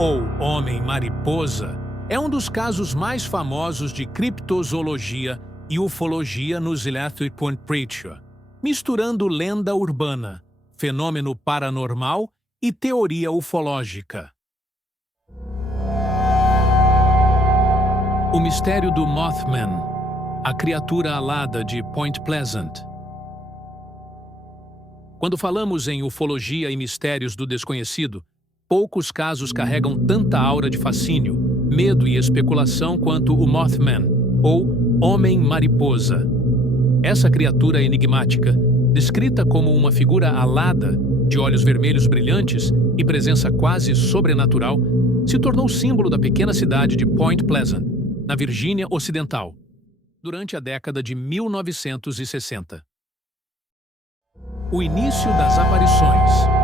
ou Homem-Mariposa, é um dos casos mais famosos de criptozoologia e ufologia nos Electric Point Preacher, misturando lenda urbana, fenômeno paranormal e teoria ufológica. O mistério do Mothman, a criatura alada de Point Pleasant. Quando falamos em ufologia e mistérios do desconhecido, poucos casos carregam tanta aura de fascínio, medo e especulação quanto o Mothman, ou Homem-Mariposa. Essa criatura enigmática, descrita como uma figura alada, de olhos vermelhos brilhantes e presença quase sobrenatural, se tornou símbolo da pequena cidade de Point Pleasant, na Virgínia Ocidental, durante a década de 1960. O início das aparições.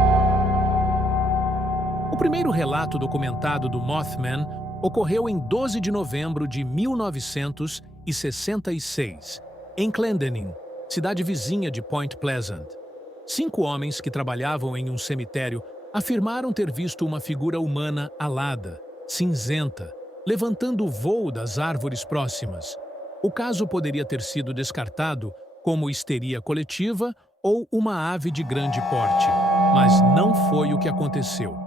O primeiro relato documentado do Mothman ocorreu em 12 de novembro de 1966, em Clendenin, cidade vizinha de Point Pleasant. 5 homens que trabalhavam em um cemitério afirmaram ter visto uma figura humana alada, cinzenta, levantando o voo das árvores próximas. O caso poderia ter sido descartado como histeria coletiva ou uma ave de grande porte, mas não foi o que aconteceu.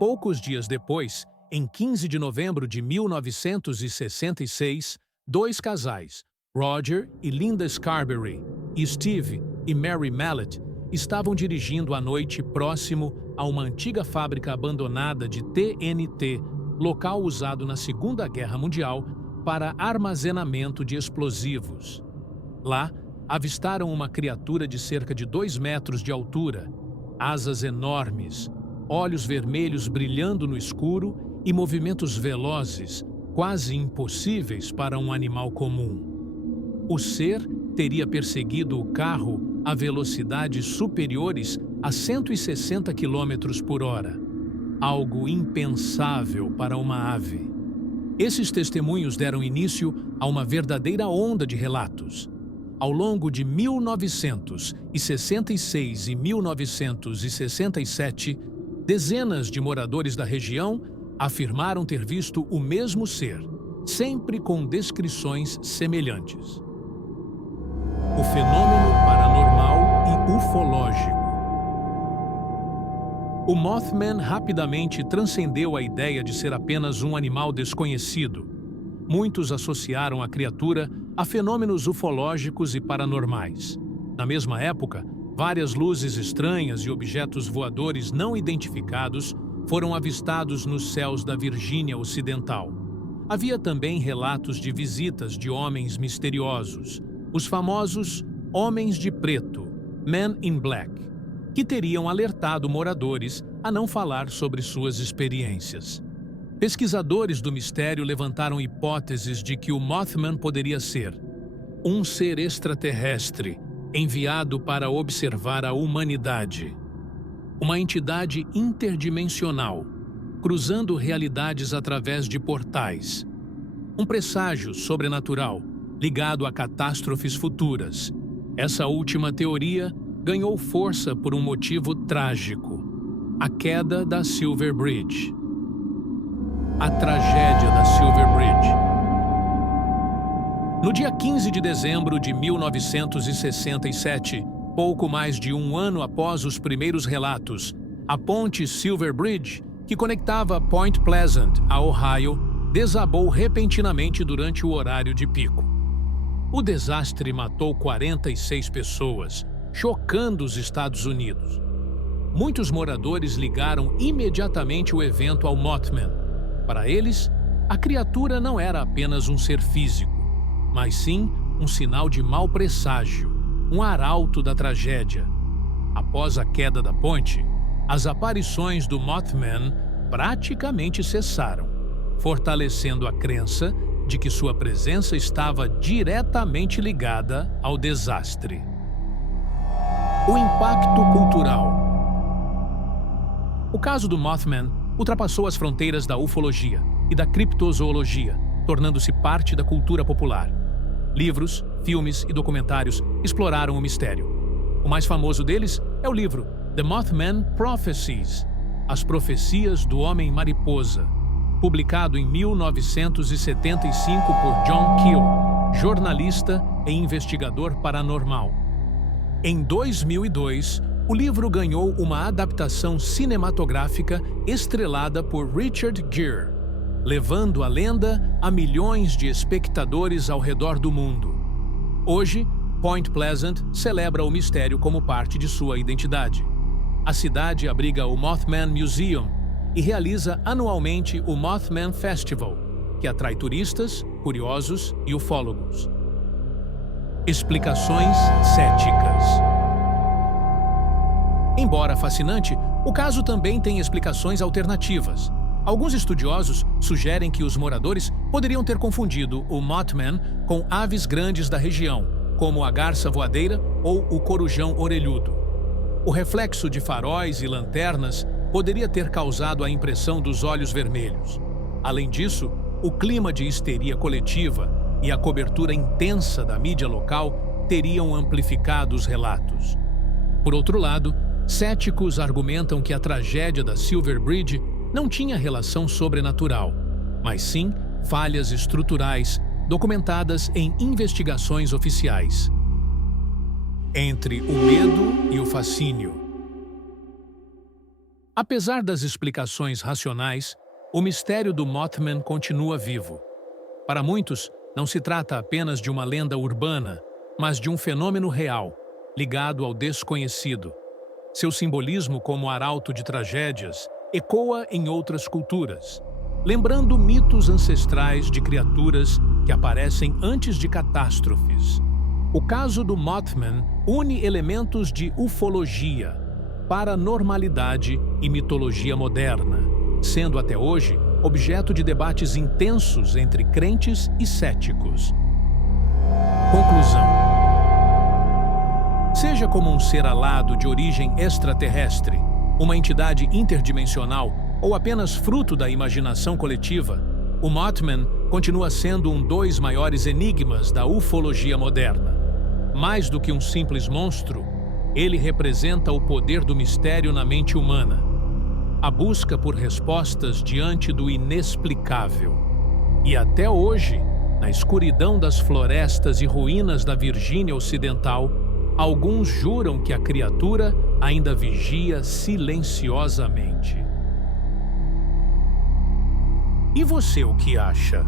Poucos dias depois, em 15 de novembro de 1966, 2 casais, Roger e Linda Scarberry, e Steve e Mary Mallet, estavam dirigindo à noite próximo a uma antiga fábrica abandonada de TNT, local usado na Segunda Guerra Mundial para armazenamento de explosivos. Lá, avistaram uma criatura de cerca de 2 metros de altura, asas enormes, olhos vermelhos brilhando no escuro e movimentos velozes, quase impossíveis para um animal comum. O ser teria perseguido o carro a velocidades superiores a 160 km por hora, algo impensável para uma ave. Esses testemunhos deram início a uma verdadeira onda de relatos. Ao longo de 1966 e 1967, dezenas de moradores da região afirmaram ter visto o mesmo ser, sempre com descrições semelhantes. O fenômeno paranormal e ufológico. O Mothman rapidamente transcendeu a ideia de ser apenas um animal desconhecido. Muitos associaram a criatura a fenômenos ufológicos e paranormais. Na mesma época, várias luzes estranhas e objetos voadores não identificados foram avistados nos céus da Virgínia Ocidental. Havia também relatos de visitas de homens misteriosos, os famosos Homens de Preto, Men in Black, que teriam alertado moradores a não falar sobre suas experiências. Pesquisadores do mistério levantaram hipóteses de que o Mothman poderia ser um ser extraterrestre enviado para observar a humanidade, uma entidade interdimensional, cruzando realidades através de portais, um presságio sobrenatural ligado a catástrofes futuras. Essa última teoria ganhou força por um motivo trágico: a queda da Silver Bridge. A tragédia da Silver Bridge. No dia 15 de dezembro de 1967, pouco mais de um ano após os primeiros relatos, a ponte Silver Bridge, que conectava Point Pleasant a Ohio, desabou repentinamente durante o horário de pico. O desastre matou 46 pessoas, chocando os Estados Unidos. Muitos moradores ligaram imediatamente o evento ao Mothman. Para eles, a criatura não era apenas um ser físico, mas sim um sinal de mau presságio, um arauto da tragédia. Após a queda da ponte, as aparições do Mothman praticamente cessaram, fortalecendo a crença de que sua presença estava diretamente ligada ao desastre. O impacto cultural. O caso do Mothman ultrapassou as fronteiras da ufologia e da criptozoologia, tornando-se parte da cultura popular. Livros, filmes e documentários exploraram o mistério. O mais famoso deles é o livro The Mothman Prophecies, As Profecias do Homem-Mariposa, publicado em 1975 por John Keel, jornalista e investigador paranormal. Em 2002, o livro ganhou uma adaptação cinematográfica estrelada por Richard Gere, levando a lenda a milhões de espectadores ao redor do mundo. Hoje, Point Pleasant celebra o mistério como parte de sua identidade. A cidade abriga o Mothman Museum e realiza anualmente o Mothman Festival, que atrai turistas, curiosos e ufólogos. Explicações céticas. Embora fascinante, o caso também tem explicações alternativas. Alguns estudiosos sugerem que os moradores poderiam ter confundido o Mothman com aves grandes da região, como a garça voadeira ou o corujão orelhudo. O reflexo de faróis e lanternas poderia ter causado a impressão dos olhos vermelhos. Além disso, o clima de histeria coletiva e a cobertura intensa da mídia local teriam amplificado os relatos. Por outro lado, céticos argumentam que a tragédia da Silver Bridge não tinha relação sobrenatural, mas sim falhas estruturais documentadas em investigações oficiais. Entre o medo e o fascínio. Apesar das explicações racionais, o mistério do Mothman continua vivo. Para muitos, não se trata apenas de uma lenda urbana, mas de um fenômeno real, ligado ao desconhecido. Seu simbolismo como arauto de tragédias ecoa em outras culturas, lembrando mitos ancestrais de criaturas que aparecem antes de catástrofes. O caso do Mothman une elementos de ufologia, paranormalidade e mitologia moderna, sendo até hoje objeto de debates intensos entre crentes e céticos. Conclusão. Seja como um ser alado de origem extraterrestre, uma entidade interdimensional ou apenas fruto da imaginação coletiva, o Mothman continua sendo um dos maiores enigmas da ufologia moderna. Mais do que um simples monstro, ele representa o poder do mistério na mente humana, a busca por respostas diante do inexplicável. E até hoje, na escuridão das florestas e ruínas da Virgínia Ocidental, alguns juram que a criatura ainda vigia silenciosamente. E você o que acha?